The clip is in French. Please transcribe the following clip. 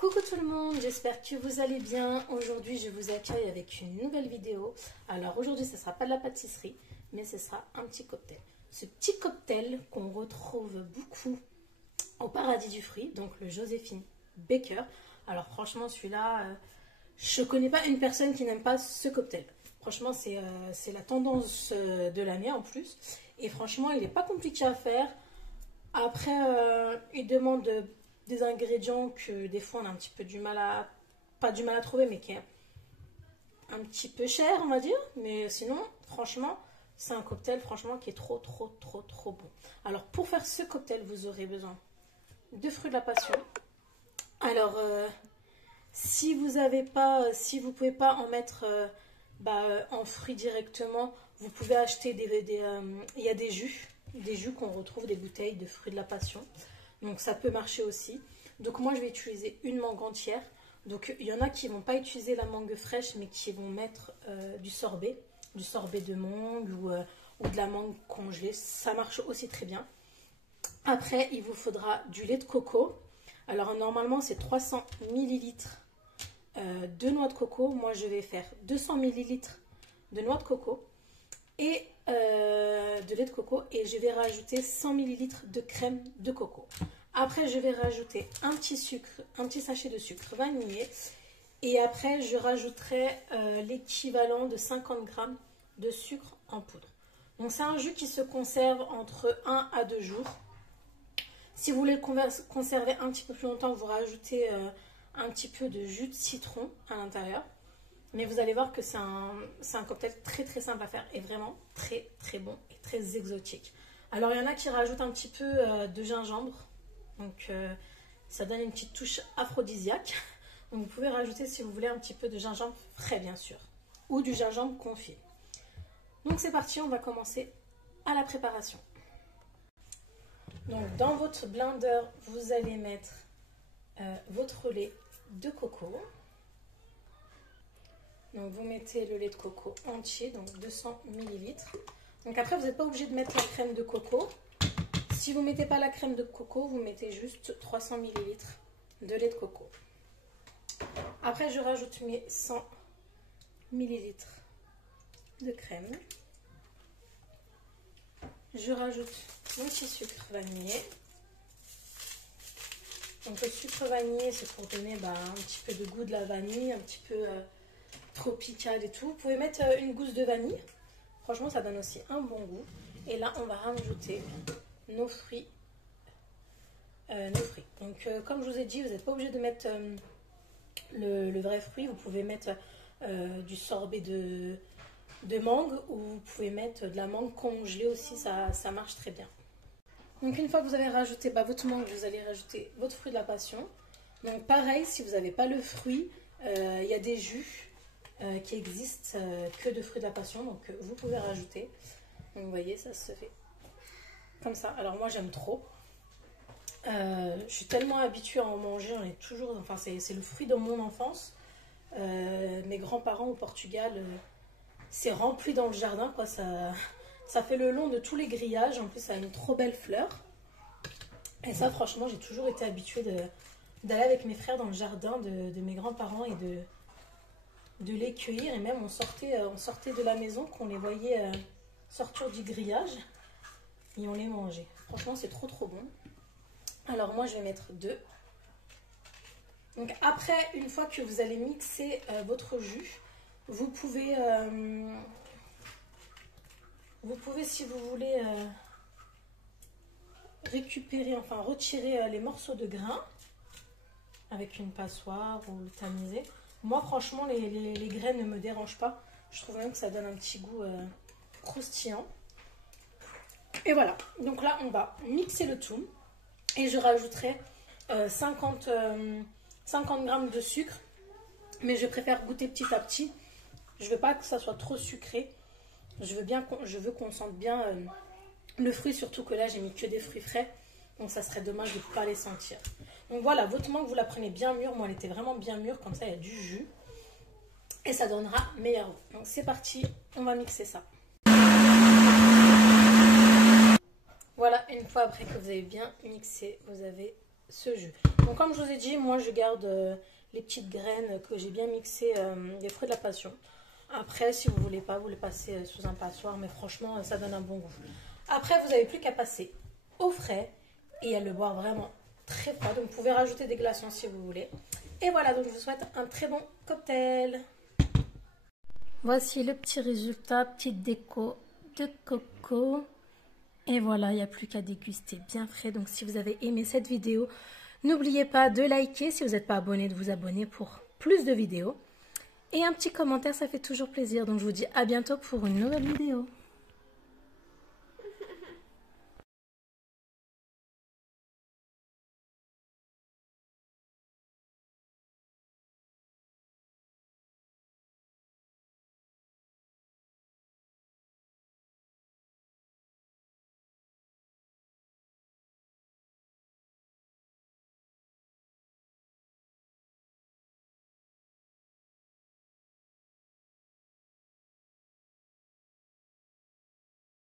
Coucou tout le monde, j'espère que vous allez bien. Aujourd'hui, je vous accueille avec une nouvelle vidéo. Alors aujourd'hui, ce ne sera pas de la pâtisserie, mais ce sera un petit cocktail. Ce petit cocktail qu'on retrouve beaucoup au Paradis du Fruit, donc le Joséphine Baker. Alors franchement, celui-là, je ne connais pas une personne qui n'aime pas ce cocktail. Franchement, c'est la tendance de l'année en plus. Et franchement, il n'est pas compliqué à faire. Après, il demande des ingrédients que des fois on a un petit peu du mal à, pas du mal à trouver, mais qui est un petit peu cher, on va dire. Mais sinon, franchement, c'est un cocktail franchement qui est trop bon. Alors pour faire ce cocktail, vous aurez besoin de fruits de la passion. Alors si vous avez pas, si vous pouvez pas en mettre en fruits directement, vous pouvez acheter il y a des jus qu'on retrouve, des bouteilles de fruits de la passion. Donc ça peut marcher aussi. Donc moi je vais utiliser une mangue entière. Donc il y en a qui ne vont pas utiliser la mangue fraîche, mais qui vont mettre du sorbet de mangue ou de la mangue congelée. Ça marche aussi très bien. Après il vous faudra du lait de coco. Alors normalement c'est 300 ml de noix de coco. Moi je vais faire 200 ml de noix de coco et de lait de coco, et je vais rajouter 100 ml de crème de coco. Après je vais rajouter un petit sachet de sucre vanillé, et après je rajouterai l'équivalent de 50 g de sucre en poudre. Donc c'est un jus qui se conserve entre 1 à 2 jours. Si vous voulez le conserver un petit peu plus longtemps, vous rajoutez un petit peu de jus de citron à l'intérieur. Mais vous allez voir que c'est un cocktail très simple à faire et vraiment très bon et très exotique. Alors il y en a qui rajoutent un petit peu de gingembre. Donc ça donne une petite touche aphrodisiaque. Donc vous pouvez rajouter si vous voulez un petit peu de gingembre frais bien sûr. Ou du gingembre confit. Donc c'est parti, on va commencer à la préparation. Donc dans votre blender, vous allez mettre votre lait de coco. Donc vous mettez le lait de coco entier, donc 200 ml. Donc après vous n'êtes pas obligé de mettre la crème de coco. Si vous ne mettez pas la crème de coco, vous mettez juste 300 ml de lait de coco. Après je rajoute mes 100 ml de crème. Je rajoute mon petit sucre vanillé. Donc le sucre vanillé, c'est pour donner un petit peu de goût de la vanille, un petit peu tropical et tout. Vous pouvez mettre une gousse de vanille. Franchement, ça donne aussi un bon goût. Et là, on va rajouter nos fruits. Donc, comme je vous ai dit, vous n'êtes pas obligé de mettre le vrai fruit. Vous pouvez mettre du sorbet de mangue, ou vous pouvez mettre de la mangue congelée aussi. Ça marche très bien. Donc, une fois que vous avez rajouté votre mangue, vous allez rajouter votre fruit de la passion. Donc, pareil, si vous n'avez pas le fruit, il y a des jus qui existent que de fruits de la passion, donc vous pouvez rajouter. Donc vous voyez, ça se fait comme ça. Alors moi j'aime trop. Je suis tellement habituée à en manger, j'en ai toujours, enfin c'est le fruit de mon enfance. Mes grands-parents au Portugal, c'est rempli dans le jardin, quoi. Ça fait le long de tous les grillages. En plus ça a une trop belle fleur. Et ça franchement j'ai toujours été habituée d'aller avec mes frères dans le jardin de mes grands-parents et de les cueillir, et même on sortait de la maison, qu'on les voyait sortir du grillage et on les mangeait. Franchement c'est trop bon. Alors moi je vais mettre 2. Donc après, une fois que vous allez mixer votre jus, vous pouvez si vous voulez retirer les morceaux de grains avec une passoire ou le tamiser. Moi, franchement, les graines ne me dérangent pas. Je trouve même que ça donne un petit goût croustillant. Et voilà. Donc là, on va mixer le tout. Et je rajouterai 50 g de sucre. Mais je préfère goûter petit à petit. Je ne veux pas que ça soit trop sucré. Je veux qu'on sente bien le fruit. Surtout que là, j'ai mis que des fruits frais. Donc ça serait dommage de ne pas les sentir. Donc voilà, votre mangue, vous la prenez bien mûre. Moi, elle était vraiment bien mûre. Comme ça, il y a du jus. Et ça donnera meilleur goût. Donc c'est parti, on va mixer ça. Voilà, une fois après que vous avez bien mixé, vous avez ce jus. Donc comme je vous ai dit, moi je garde les petites graines que j'ai bien mixées des fruits de la passion. Après, si vous voulez pas, vous le passez sous un passoire, mais franchement, ça donne un bon goût. Après, vous n'avez plus qu'à passer au frais et à le boire vraiment très froid. Donc vous pouvez rajouter des glaçons si vous voulez. Et voilà, donc je vous souhaite un très bon cocktail. Voici le petit résultat, petite déco de coco. Et voilà, il n'y a plus qu'à déguster bien frais. Donc si vous avez aimé cette vidéo, n'oubliez pas de liker. Si vous n'êtes pas abonné, de vous abonner pour plus de vidéos. Et un petit commentaire, ça fait toujours plaisir. Donc je vous dis à bientôt pour une nouvelle vidéo.